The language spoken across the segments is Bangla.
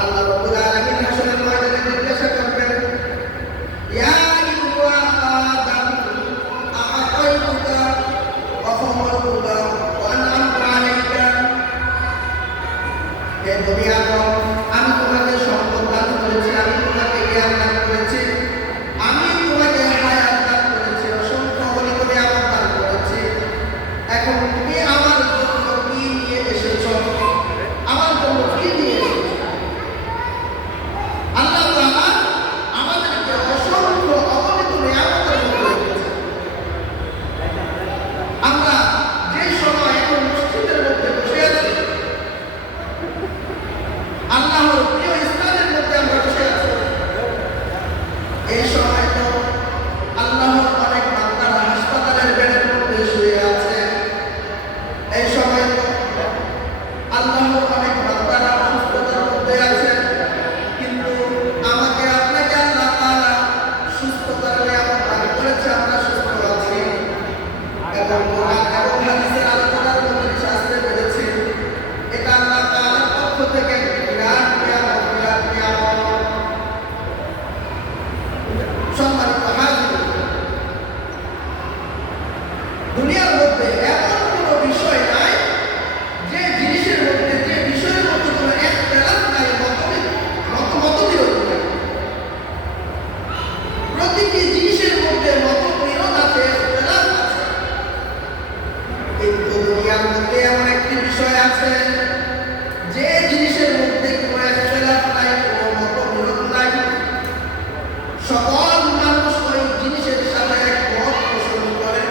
আল্লাহ রাব্বুল আলামিন হাসরের ময়দানে জিজ্ঞাসা করবেন, ইয়া ইবনা আদম আ'তাইতুকা ওয়া ফাওয়াতুকা ওয়া আন'আমতু আলাইকা। হে নবী আদম, আমি তোমাকে সম্পদ দান করেছি, আমি তোমাকে জ্ঞান দান করেছি, আমি তোমাকে হায়াত দান করেছি, অসংখ্য অগণিত নিয়ামত দান করেছি। এখন তুমি আমার জন্য কি নিয়ে এসেছো? আমার জন্য কি নিয়ে এসেছো? আল্লাহ তাআলা আমাদেরকে অসংখ্য অগণিত নিয়ামতের মধ্যে রেখেছেন। আমরা যে সময় এখন মসজিদের মধ্যে বসে আছি, আল্লাহর প্রিয় স্থানের মধ্যে আমরা বসে আছি, এই সময় তো আল্লাহর অনেক বান্দারা হাসপাতালের বেডের মধ্যে শুয়ে আছে। এই সময় তো আল্লাহর অনেক বান্দারা অসুস্থতার মধ্যে আছে, কিন্তু আমাকে আপনাকে আল্লাহ তাআলা সুস্থতার নিয়ামত দান করেছে, আমরা সুস্থ আছি এবং কোরআন এবং হাদিসের আলোচনার মধ্যে শাস্ত্রে পেরেছি। এটা আল্লাহ তাআলার পক্ষ থেকে বিরাট নিয়ামত, বিরাট নিয়ামত। সম্মানিত হাজির, দুনিয়ার মধ্যে এমন কোনো বিষয় নাই যে জিনিসের মধ্যে, যে বিষয়ের মধ্যে কোনো ইখতিলাফ নাই, মতবিরোধ নাই। প্রতিটি জিনিসের মধ্যে মতবিরোধ আছে, ইখতিলাফ আছে। কিন্তু দুনিয়ার মধ্যে এমন একটি বিষয় আছে যে জিনিসের মধ্যে কোনো ইখতিলাফ নাই, কোনো মতবিরোধ নাই। সকল মানুষ ওই জিনিসের সাথে একমত পোষণ করে,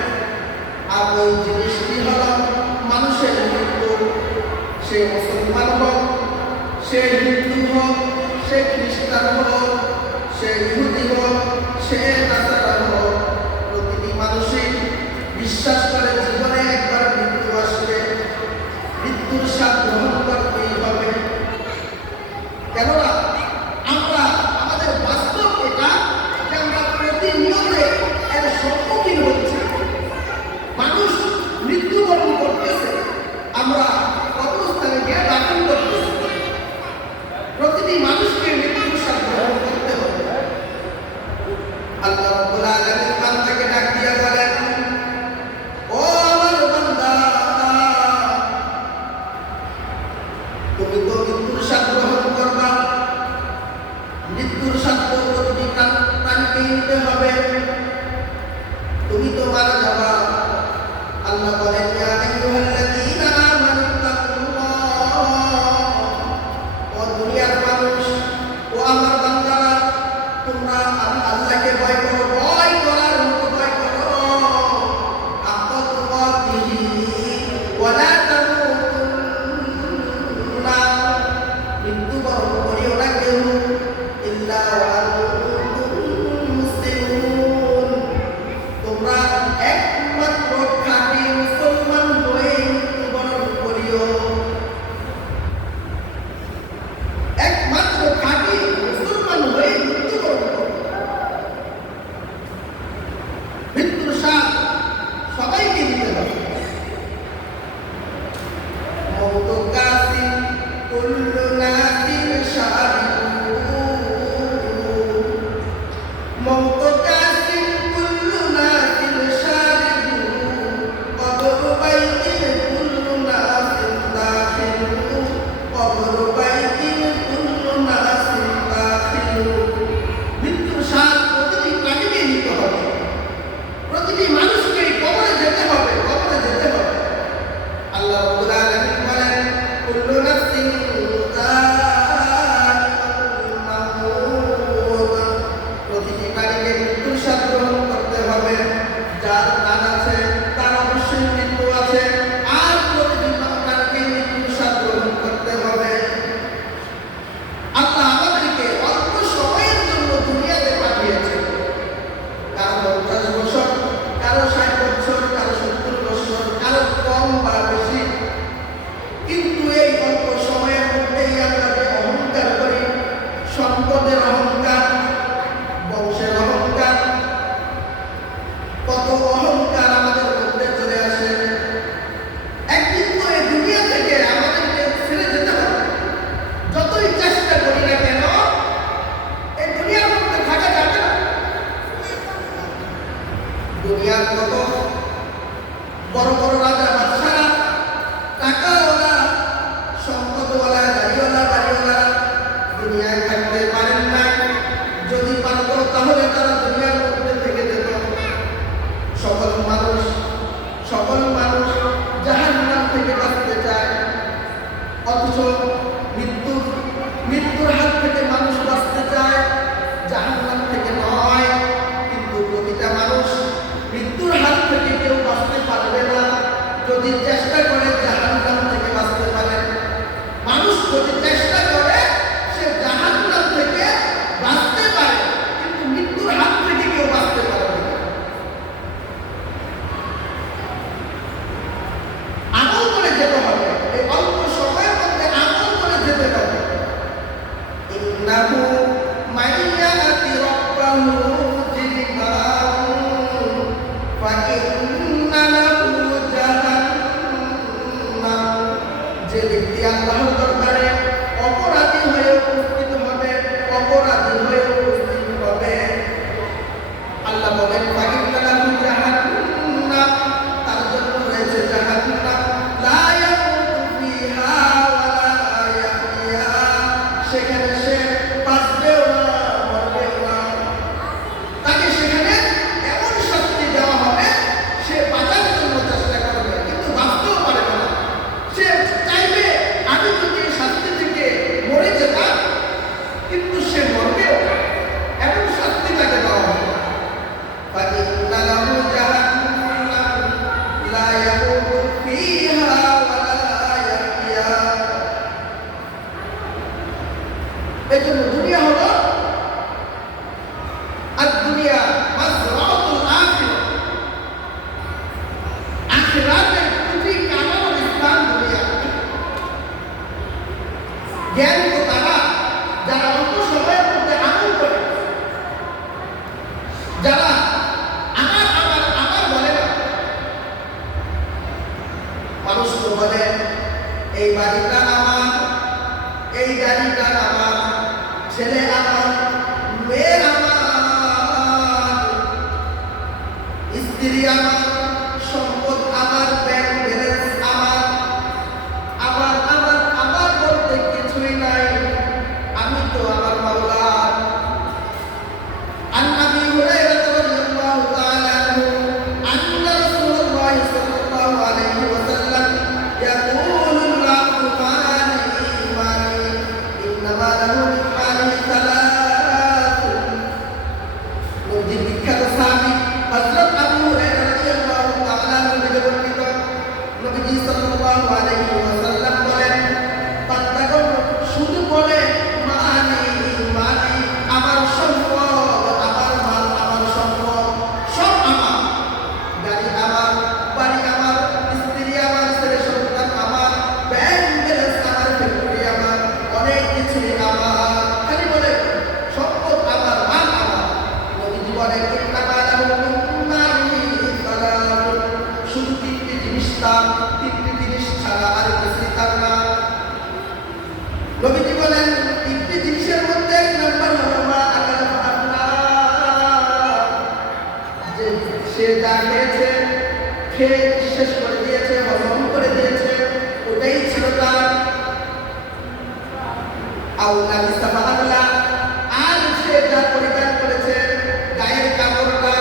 আর ওই জিনিসটি হল মানুষের মৃত্যু। সে মুসলমান হোক, সে হিন্দু হোক, সে খ্রিস্টান হোক, সে ইহুদি হোক, সে নাসারা হোক, প্রতিটি মানুষই বিশ্বাস করে জীবনে একবার মৃত্যু আসবে, মৃত্যুর স্বাদ গ্রহণ করতেই হবে। কেননা আমরা, আমাদের বাস্তব এটা যে আমরা প্রতিনিয়ত এর সম্মুখীন হচ্ছি। মানুষ মৃত্যুবরণ করতেছে, আমরা কবরস্থানে গিয়ে দাফন করতেছি। প্রতিটি মানুষকে মৃত্যুর স্বাদ গ্রহণ করতে হবে। আল্লাহ রাব্বুল আলামিন বান্দাকে ডাক দিয়ে বলেন, ও আমার বান্দা, তুমি তো মৃত্যুর স্বাদ গ্রহণ করবা। মৃত্যুর স্বাদ তো প্রতিটি প্রাণীকে নিতে হবে। তুমি তো মারা যাবা। আল্লাহ বলেন, ইয়া আইয়ুহাল্লাযীনা আমানুত্তাকুল্লাহ। ও দুনিয়ার মানুষ, ও আমার বান্দারা, তোমরা আল্লাহকে ভয় করো, ভয় করার মতো ভয় করো। হাক্কা তুকাতিহি ওয়া লা তামুতুন্না। মৃত্যুবরণ করিও না কেউ ইল্লা ওয়া আনতুম মুসলিমুন। তোমরা একমাত্র খাঁটি মুসলমান হয়ে মৃত্যুবরণ করিও। একমাত্র খাঁটি মুসলমান হয়ে মৃত্যুবরণ করো। মৃত্যুর স্বাদ সবাইকে দিতে হবে। মওত কাসিম কুল্লু নাসিন শারিবুন। মওত কাসিম কুল্লু নাসিন শারিবুন। কবর বাইতিন কুল্লু নাসিন দাখিলুন। কবর বাইতিন কুল্লু নাসিন দাখিলুন। মৃত্যুর স্বাদ প্রতিটি প্রাণীকে নিতে হবে। প্রতিটি মানুষকে কবরে যেতে হবে, কবরে যেতে হবে। আল্লাহ রাব্বুল আলামিন বলেন, কুল্লু নাফসিন যায়িকাতুল মাউত। প্রতিটি প্রাণীকে মৃত্যুর স্বাদ গ্রহণ করতে হবে। যার প্রাণ আছে তার অবশ্যই মৃত্যু আছে, আর প্রতিটি প্রাণীকে মৃত্যুর স্বাদ গ্রহণ করতে হবে। আল্লাহ আমাদেরকে অল্প সময়ের জন্য দুনিয়াতে পাঠিয়েছেন। কারো 50 বছর, কারো 60 বছর, কারো 70 বছর, কারো কম বা বেশি। কিন্তু এই অল্প সময়ের মধ্যেই আমরা যে অহংকার করি, সম্পদের অহংকার, বংশের অহংকার, কত অহংকার আমাদের মধ্যে চলে আসে। একদিন তো এই দুনিয়া থেকে আমাদেরকে ছেড়ে যেতে হবে। যতই চেষ্টা করি দুনিয়ায় থাকতে পারেন না। যদি পারত তাহলে তারা দুনিয়ার মধ্যে থেকে যেত। সকল মানুষ জাহান্নাম থেকে বাঁচতে চায়, অথচ মৃত্যুর হাত থেকে মানুষ বাঁচতে চায়, জাহান্নাম থেকে নয়। কিন্তু প্রতিটা মানুষ মৃত্যুর হাত থেকে কেউ বাঁচতে পারবে না। যদি চেষ্টা করে জাহান্নাম থেকে বাঁচতে পারে, মানুষ যদি চেষ্টা করে সে জাহান্নাম থেকে বাঁচতে পারে, কিন্তু মৃত্যুর হাত থেকে কেউ বাঁচতে পারবে না। আমল করে যেতে হবে, এই অল্প সময়ের মধ্যে আমল করে যেতে হবে। ইন্নাহু মাইয়াতি রাব্বাহু জিলবাহু ফা ইন্না লাহু জাহান্নাম। যে ব্যক্তি আল্লাহর দরবারে অপরাধী হয়ে উপস্থিত হবে, আল্লাহ বলেন ফা ইন্না লাহু জাহান্নাম, তার জন্য রয়েছে জাহান্নাম। লা ইয়ামুতু ফিহা ওয়া লা ইয়াহইয়া, সেখানে সে বাঁচবেও না, মরবেও না। তাকে সেখানে এমন শাস্তি দেওয়া হবে, সে বাঁচার জন্য চেষ্টা করবে কিন্তু বাঁচতেও পারবে না। সে চাইবে আমি যদি এই শাস্তি থেকে মরে যেতাম, কিন্তু সে মরবেও না, এমন শাস্তি তাকে দেওয়া হবে। ফা ইন্না লাহু জাহান্নাম লা ইয়ামুতু ফিহা ওয়া লা ইয়াহইয়া। এই জন্য দুনিয়া হলো আর দুনিয়া মাযরাউতুল আখিরাহ, আখিরাতের পুঁজি কামানোর স্থান দুনিয়া। জ্ঞান তো তারা যারা অল্প সময়ের মধ্যে আমল করে, যারা আমার বলে না। মানুষ তো বলে এই বাড়িটা আমার, এই গাড়িটা আমার, ছেলে আমার, মেয়ে আমার, স্ত্রী আমার, সম্পদ আমার, ব্যাংক ব্যালেন্স আমার বলতে কিছুই নাই। আমি তো আমার মাওলার। عن أبي هريرة رضي الله تعالى عنه أن رسول الله صلى الله عليه وسلم يقول العبد مالي إنما له من ماله ثلاث। নবীর বিখ্যাত সাহাবী হযরত আবু হুরায়রা রাদিয়াল্লাহু তাআলা আনহু থেকে বর্ণিত, নবীজি সাল্লাল্লাহু আলাইহি ওয়াসাল্লাম বলেন, বান্দাগণ শুধু বলে মালি, আমার সম্পদ, আমার মাল, আমার সম্পদ সব আমার, গাড়ি আমার, বাড়ি আমার, স্ত্রী আমার, ছেলে সন্তান আমার, ব্যাংক ব্যালেন্স আমার, ফ্যাক্টরি আমার, অনেক কিছুই আমার। খালি বলে সম্পদ আমার, মাল আমার। নবীজি বলেন ইন্নামা লাহু মিন মালিহি সালাতুন, শুধু তিনটি জিনিস তার, তিনটি জিনিস ছাড়া আর কিছুই তার না। নবীজি বলেন তিনটি জিনিসের মধ্যে এক নম্বর হলো মা আকাল ফাআফনা, যে সে যা খেয়েছে, খেয়ে শেষ করে দিয়েছে, হজম করে দিয়েছে, ওটাই ছিল তার। আউলা বিসাফা আগলা, আর সে যা পরিধান করেছে, গায়ের কাপড়টা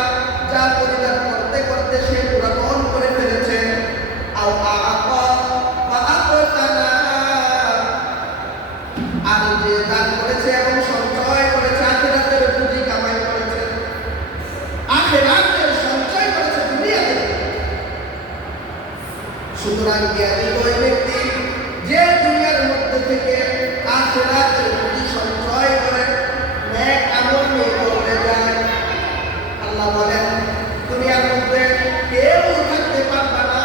যা পরিধান করতে করতে সে পুরাতন করে ফেলেছে। আও আআতা ফাআতানা, আর যে দান করেছে এবং সঞ্চয় করেছে, আখিরাতের পুঁজি কামাই করেছে, আখিরাতের সঞ্চয় করেছে দুনিয়াতে। সুতরাং জ্ঞানী ওই ব্যক্তি যে দুনিয়ার মধ্যে থেকে আখিরাতের পুঁজি সঞ্চয় করে নেক আমল নিয়ে করতে যায়। আল্লাহ বলেন দুনিয়ার মধ্যে কেউ থাকতে পারবে না,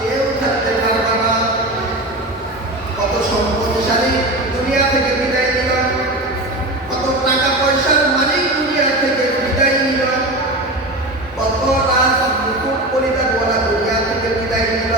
কেউ থাকতে পারবে না। কত সম্পদশালী দুনিয়া থেকে বিদায় নিল, কত টাকা পয়সার মালিক দুনিয়া থেকে বিদায় নিল, কত রাজ মুকুট পরিধানওয়ালা দুনিয়া থেকে বিদায় নিল।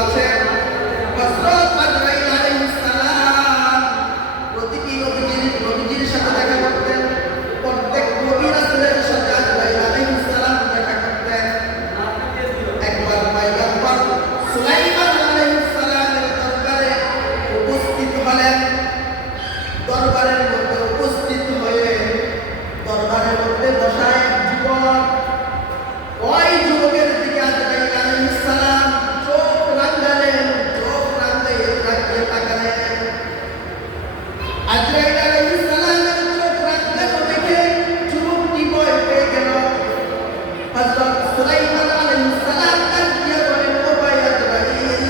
আছে হযরত আজরাইল আলাইহিস সালাম প্রতিটি নবীজির সাথে দেখা করতেন। প্রত্যেক নবী রাসূলের সাথে আজরাইল আলাইহিস সালাম দেখা করতেন। একবার পয়গম্বর সুলাইমান আলাইহিস সালামের দরবারে উপস্থিত হলেন। দরবারের মধ্যে উপস্থিত হয়ে দরবারের মধ্যে বসা এক যুবক, ওই যুবকের দিকে আজরাইল আলাইহিস সালাম চোখ রাঙালেন, চোখ রাঙিয়ে তাকালেন। আজরাইল আলাইহিস সালামের চোখ রাঙানো দেখে যুবকটি ভয় পেয়ে গেল। হযরত সুলাইমান আলাইহিস সালাম ডাক দিয়ে বলেন, ও ভাই আজরাইল,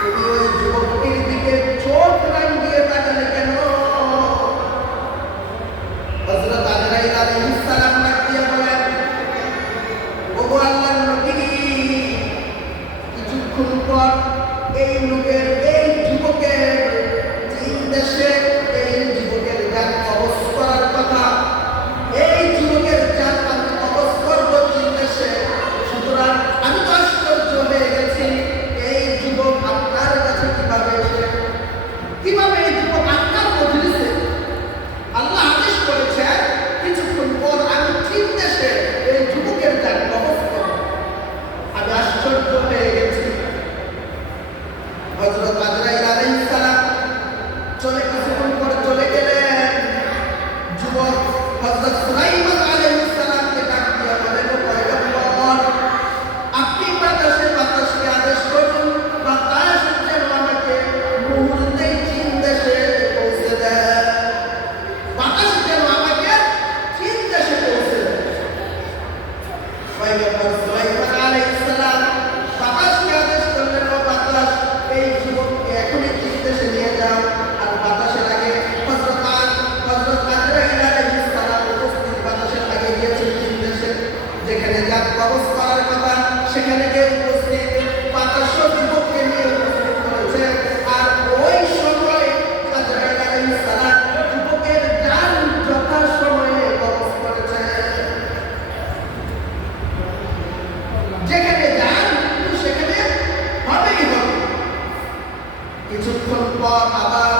তুমি ওই যুবকটির দিকে চোখ রাঙিয়ে তাকালে কেন? হযরত আজরাইল আলাইহিস সালাম ডাক দিয়ে বলেন, ও আল্লাহর নবী, কিছুক্ষণ পর এই লোকের, এই যুবকের চীন দেশে এই যুবকের যান কবজ করার কথা, এই যুবকের যান আমি কবজ করব চীন দেশে। সুতরাং আমি তো আশ্চর্য হয়ে গেছি, এই যুবক আপনার কাছে কিভাবে এসে, কিভাবে এই যুবক আপনার মজলিসে? আল্লাহ আদেশ করেছেন কিছুক্ষণ পর আমি চীন দেশে এই যুবকের যান কবজ করব। আমি আশ্চর্য হয়ে গেছি। হযরত আজরাইল আলাইহিস সালাম কিছুক্ষণ পর চলে গেলেন। যুবক হযরত সুলাইমান আলাইহিস সালামকে ডাক দিয়ে বলেন, ও পয়গম্বর, আপনি বাতাসকে আদেশ করুন, বাতাস যেন আমাকে মুহূর্তেই চীন দেশে পৌঁছে দেয়। বাতাস যেন আমাকে চীন দেশে পৌঁছে দেয়। পয়গম্বর সুলাইমান আলাইহিস সালাম বাতাসকে আদেশ করলেন, ও বাতাস, এই যুবককে এখনই চীন দেশে নিয়ে যাও। আর বাতাসের আগে হযরত আজরাইল আলাইহিস সালাম উপস্থিত, বাতাসের আগে গিয়েছেন চীন দেশে, যেখানে যান কবজ করার কথা সেখানে গিয়ে উপস্থিত। বাতাসও যুবককে নিয়ে উপস্থিত করেছে। আর ওই সময় আজরাইল আলাইহিস সালাম যুবকের যান যথাসময়ে কবজ করেছে। যেখানে যান সেখানে হবেই হবে। কিছুক্ষণ পর আবার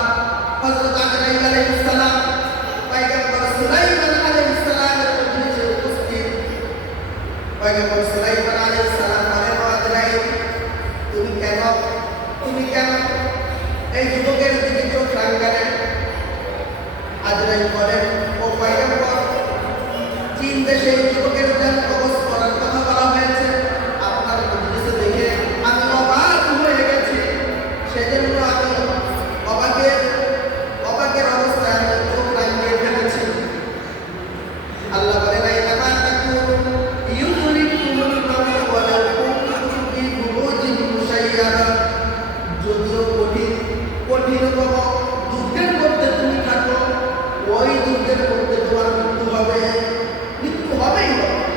হযরত আজরাইল আলাইহিস সালাম পয়গম্বর সুলাইমান আলাইহিস সালামের মজলিসে উপস্থিত। পয়গম্বর সুলাইমান আলাইহিস সালাম বলেন, ও আজরাইল, তুমি কেন এই যুবকের দিকে চোখ রাঙালেন? আজরাইল বলেন, ও পয়গম্বর, চীন দেশে এই যুবকের যান কবজ করার কথা বলা হয়েছে। আপনার মজলিসে দেখে আমি অবাক হয়ে গেছি। সেজন্য আমি অবাকের অবস্থায় আমি চোখ রাঙিয়ে ফেলেছি। আল্লাহ বলেন, আইনামা তাকুনু ইউদরিকুমুল মাউত ওয়ালাউ কুনতুম ফি বুরুজিন মুশাইয়াদা। যদিও কঠিনতম যুদ্ধের মধ্যে তুমি থাকো, ওই যুদ্ধের মধ্যে তোমার মৃত্যু হবেই হবে।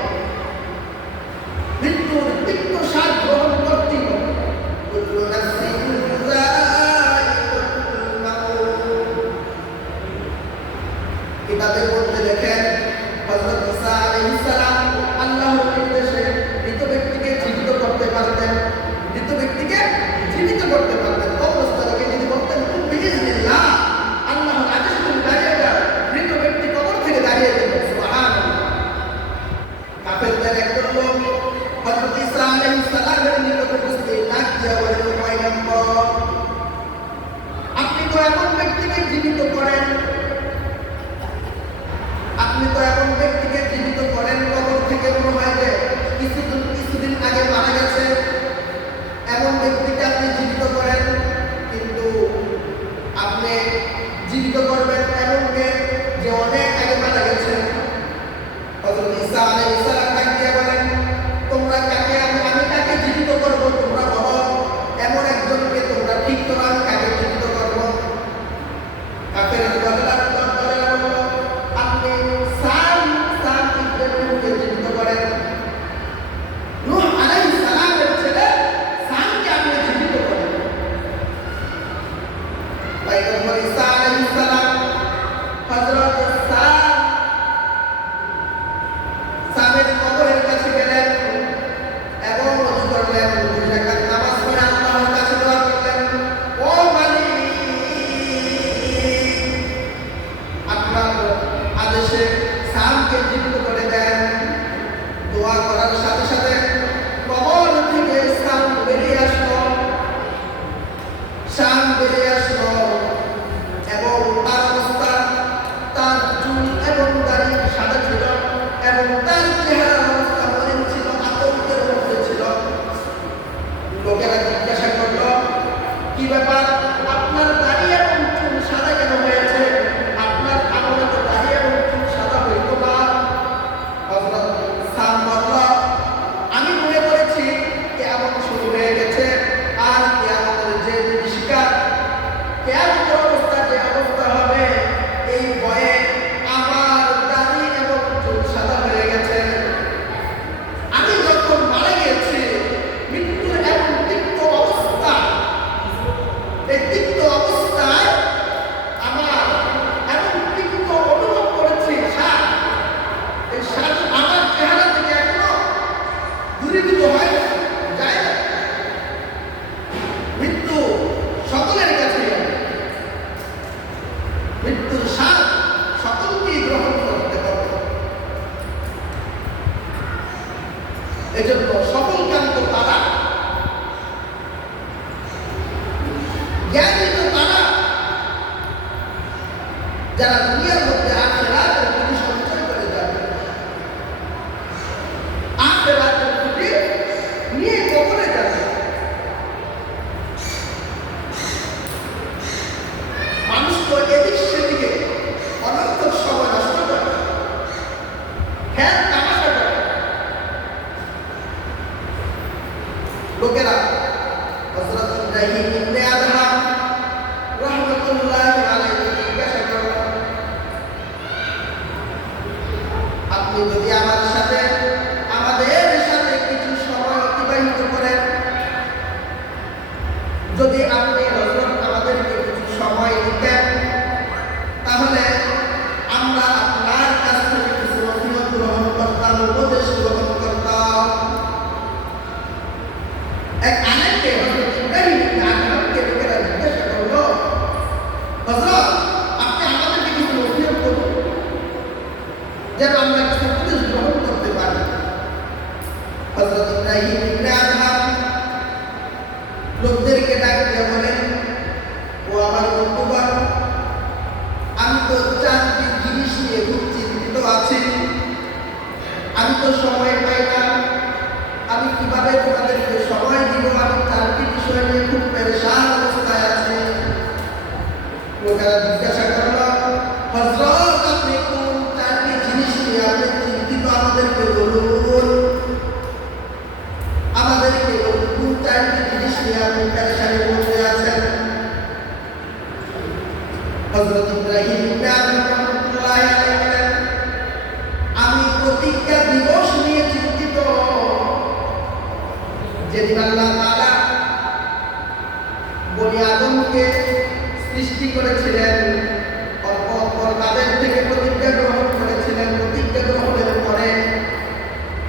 কি ব্যাপার, আপনার দাড়ি এবং চুল সাদা কেন হয়েছে? আপনার আমলে তো দাড়ি এবং চুল সাদা হইতো না। হযরত সাম বলল, আমি মনে করেছি কিয়ামত শুরু হয়ে গেছে, আর কিয়ামতের যে বিভীষিকা, কিয়ামতের অবস্থা যে অবস্থা হবে, এই ভয়ে আমার দাড়ি এবং চুল সাদা হয়ে গেছে। আমি যখন মারা গেছি, মৃত্যুর এমন তিক্ত অবস্থা, এই তিক্ত অবস্থায় আমার এমন তিক্ত অনুভব করেছি শ্বাস, এই শ্বাস আমার চেহারা থেকে এখনো দূরীভূত হয় না, যায় না। মৃত্যু সকলের কাছে, মৃত্যুর স্বাদ সকলকেই গ্রহণ করতে হবে। এজন্য সকল কান্ত তারা, জ্ঞানী তো তারা, যারা দুনিয়ার মধ্যে আখিরাতের প্রতি সঞ্চয় করে যাবে, আখিরাতের প্রতি নিয়ে কবরে যাবে। মানুষ তো এদিক সেদিকে অনর্থক সময় নষ্ট করে, হ্যাঁ তামাশা করে। লোকেরা হযরত ইব্রাহিম ইবনে আদহাম রাহমাতুল্লাহি আলাইহি জিজ্ঞাসা করল, আপনি যদি আমাদের সাথে কিছু সময় অতিবাহিত করেন, যদি আপনি হযরত আমাদেরকে কিছু সময় দিতেন, তাহলে আমরা আপনার কাছ থেকে কিছু নসিহত গ্রহণ করতাম, উপদেশ গ্রহণ করতাম। এক আলেমকে হযরত ইব্রাহিম ইবনে আদহামকে লোকেরা জিজ্ঞাসা করল, হযরত আপনি আমাদেরকে কিছু নসিহত করুন, যেন আমরা কিছু উপদেশ গ্রহণ করতে পারি। হযরত ইব্রাহিম ইবনে আদহাম লোকদেরকে ডাক দিয়ে বলেন, ও আমার বন্ধুগণ, আমি তো চারটি জিনিস নিয়ে খুব চিন্তিত আছি। আমি তো সময় পাই না, আমি কিভাবে তোমাদেরকে সময় দিব? আমি চারটি বিষয় নিয়ে খুব পেরেশান অবস্থায় আছি। লোকেরা জিজ্ঞাসা করল, হযরত আপনি কোন চারটি জিনিস নিয়ে আপনি চিন্তিত, আমাদেরকে বলুন, আমাদেরকে বলুন কোন চারটি জিনিস নিয়ে আপনি পেরেশানির মধ্যে আছেন। হযরত ইব্রাহিম ইবনে আদহাম রাহমাতুল্লাহি আলাইহি বলেন, আমি প্রতিজ্ঞা দিবস নিয়ে চিন্তিত, যেদিন আল্লাহ তাআলা বনি আদমকে সৃষ্টি করেছিলেন, অপর তাদের থেকে প্রতিজ্ঞা গ্রহণ করেছিলেন। প্রতিজ্ঞা গ্রহণের পরে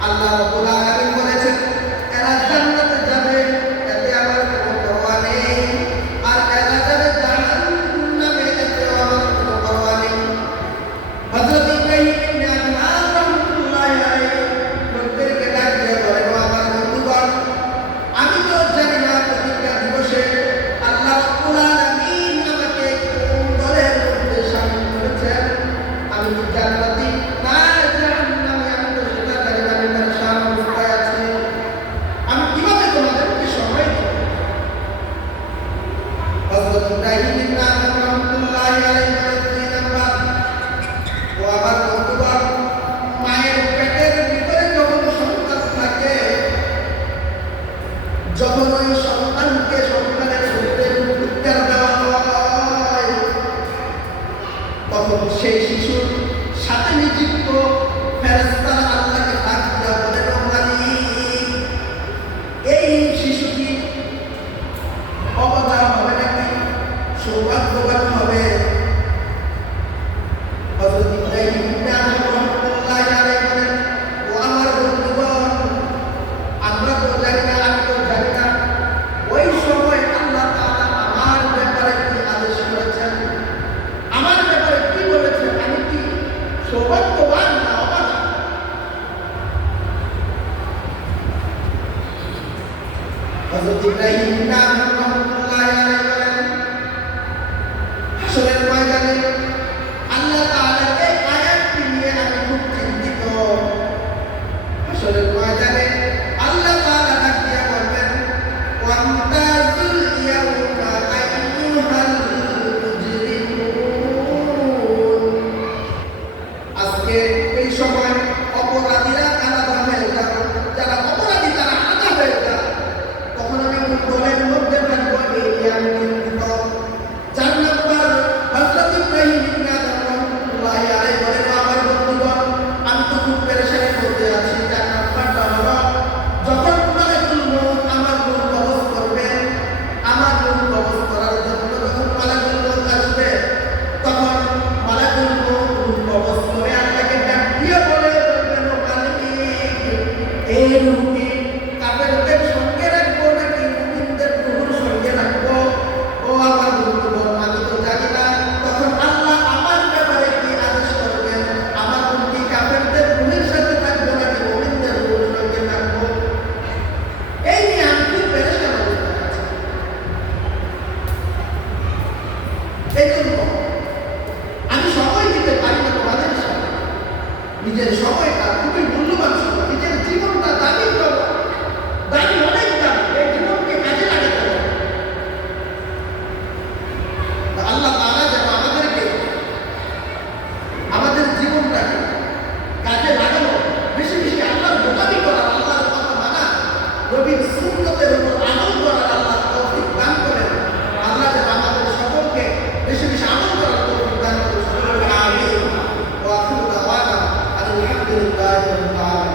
আল্লাহ রাব্বুল আলামিন বলেছেন, এরা জান্নাতে যাবে, এতে আমার কোনো পরোয়া নেই, আর এরা যাবে জাহান্নামে, এতে আমার কোনো পরোয়া নেই। হযরত ইব্রাহিম ইবনে আদহাম রাহমাতুল্লাহি আলাইহি লোকদেরকে ডাক দিয়ে বলেন, ও আমার বন্ধুগণ, আমি তো জানি না প্রতিজ্ঞা দিবসে আল্লাহ রাব্বুল আলামিন আমাকে কোন দলের মধ্যে শামিল করেছেন। আমি কি জান্নাতি না জাহান্নামী, আমি তো সেটা জানি না। আমি পেরেশান অবস্থায় আছি, আমি কিভাবে তোমাদেরকে সময় দেব? হযরত ইব্রাহিম ইবনে আদহাম রাহমাতুল্লাহি আলাইহি বলেন, দুই নাম্বার, ও আমার বন্ধুগণ, মায়ের পেটের ভিতরে যখন সন্তান থাকে, যখন ওই সন্তানকে সন্তানের শরীরে উদ্ধার দেওয়া হয়, তখন সেই শিশুর সাথে নিযুক্ত ফেরেশতারা আল্লাহকে ডাক দিয়ে বলেন, ও মালিক, এই শিশুটি অবদান হবে নাকি সৌভাগ্যবান হবে? হযরত ইব্রাহিম ইবনে আদহাম রাহমাতুল্লাহি আলাইহি বলেন, ও আমার বন্ধুগণ, আমরা তো জানি না, আমি তো জানি না ওই সময় আল্লাহ তাআলা আমার ব্যাপারে কি আদেশ করেছেন, আমার ব্যাপারে কি বলেছেন, আমি কি সৌভাগ্যবান না অভাগা? হযরত ইব্রাহিম ইবনে আদহাম রাহমাতুল্লাহি আলাইহি বলেন, হাসরের ময়দানে আল্লাহ তাআলার এই আয়াতটি নিয়ে আমি খুব চিন্তিত। হাসরের ময়দানে আল্লাহ তাআলা ডাক দিয়ে বলবেন, ওয়ান্তাজুল ইয়াউমা আইয়ুহাল মুজরিমুন। আজকে এই সময় অপরাধীরা আলাদা হয়ে যাবে, যারা অপরাধী তারা আলাদা হয়ে যাবে। তখন আমি দলের মধ্যে থাকবো, এই নিয়ে আমি চিন্তিত। 4 নম্বর, হযরত ইব্রাহিম ইবনে আদম রাহমাতুল্লাহি আলাইহি বলেন, আমার বন্ধুগণ, আমি তো খুব পেরেশানির মধ্যে আছি। 4 নম্বরটা হলো, যখন মালাকুল মউত আমার রূহ কবজ করবে, আমার রূহ কবজ করার জন্য যখন মালাকুল মউত আসবে, তখন মালাকুল মউত রূহ কবজ করে আল্লাহকে ডাক দিয়ে বলবেন, ও মালিক, এই রূহটি কাফেরদের সঙ্গে রাখবো নাকি মুমিনদের রূহের সঙ্গে রাখবো? ও আমার বন্ধুগণ, আমি তো জানি না তখন আল্লাহ আমার ব্যাপারে কি আদেশ করবেন। আমার রূহ কি কাফেরদের রূহের সাথে থাকবো নাকি মুমিনদের রূহের সঙ্গে থাকবো? এই নিয়ে আমি খুব পেরেশান অবস্থায় আছি। এই জন্য আমি সময় দিতে পারি না তোমাদের সাথে। নিজের সময়টা খুবই মূল্যবান সময়, নিজের জীবনটা দামি করো, দামি অনেক দামি, এই জীবনকে কাজে লাগাতে হবে। আল্লাহ তাআলা যেন আমাদেরকে আমাদের জীবনটাকে কাজে লাগানো, বেশি বেশি আল্লাহর গোলামি করার, আল্লাহর কথা মানা, নবীর সুন্নতের উপর আমল করার আল্লাহ তৌফিক দান করেন। আল্লাহ যেন আমাদের সকলকে বেশি বেশি আমল করার তৌফিক দান করেন। আমিন। ওয়া আখিরু দাওয়ানা আলহামদুলিল্লাহি রাব্বিল আলামিন।